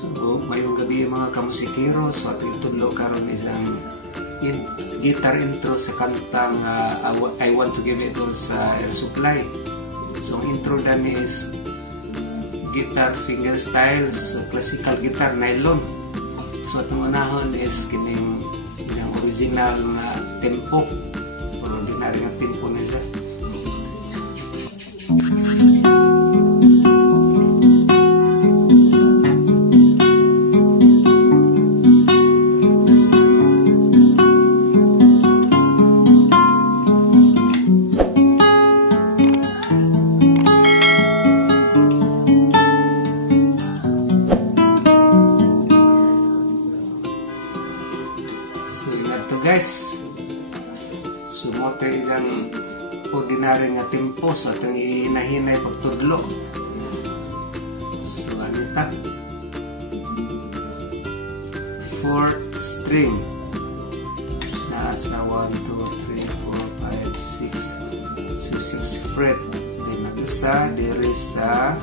So, mayong gabi mga kamusikero. So, ating tudlo karon isang guitar intro sa kantang I Want to Give It All sa Air Supply. So, ang intro dan is guitar finger styles, so classical guitar nylon. So, atong unahon is kining original nga tempo, ordinary nga tempo nila. Guys, sumote isang ordinary nga tempo sa atong hinahinay pagtudlo. So anita 4th string nasa 1, 2, 3, 4, 5, 6, so 6 fret. Then nag-isa diri sa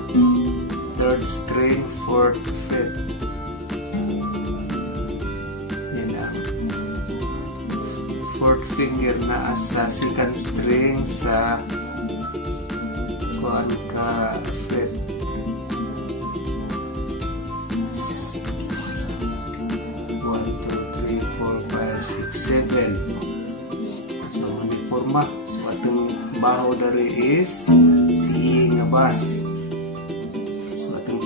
3rd string 4th fret. Fourth finger na sa second string sa kuan ka fret. 1, 2, 3, 4, 5, 6, 7. So uniforma. So atong baho dari is si E nga bass. So atong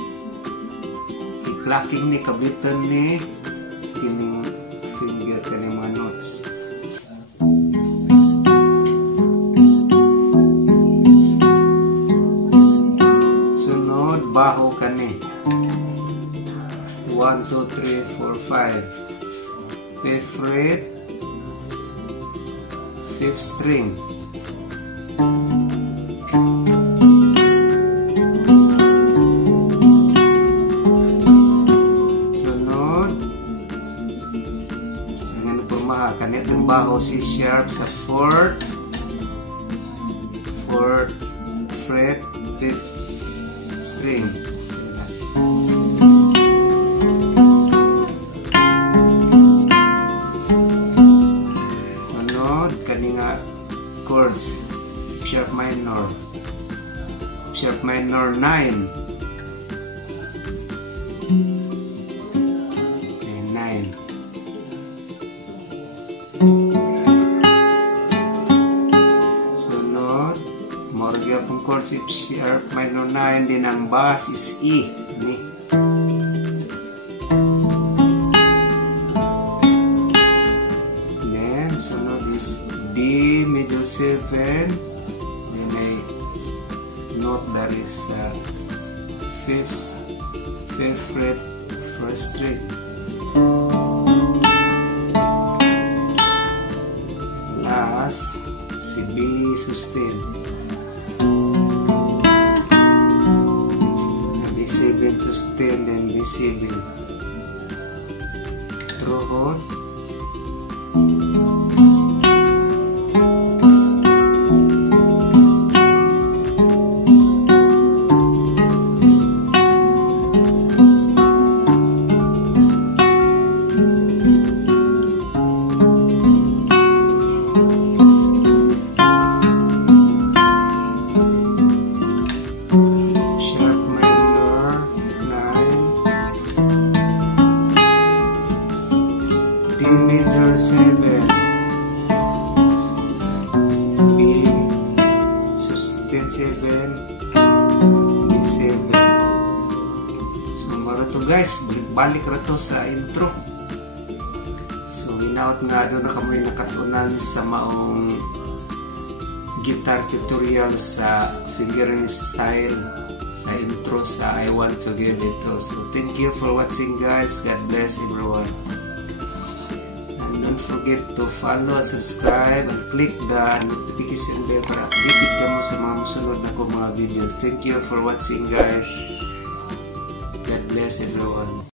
i-plucking ni kabitan ni kining finger kaning mga notes. Baho kani 1, 2, 3, 4, 5 5th fret 5th string. Sunod so nga pormaha kani atong baho C sharp sa 4th fret 5th string. Sunod kani nga chords sharp minor 9. Okay, 9. Sunod morgue pang chords sharp minor 9, din ang bass is E ni. Then sunod is D major 7, then ay note dari sa 5th fret 1st string. Last si B sustain. B7 sustain, then B7 through chord. D major 7, B sustain 7, B7. So mara to guys, balik ra to sa intro. So hinaut nga doon na kamoy nakatunan sa maong guitar tutorial sa fingering style sa intro sa I Want to Give It All. So thank you for watching guys. God bless everyone. Don't forget to follow and subscribe and click the notification bell para updated ka mo sa mga musunod na ko mga videos. Thank you for watching guys. God bless everyone.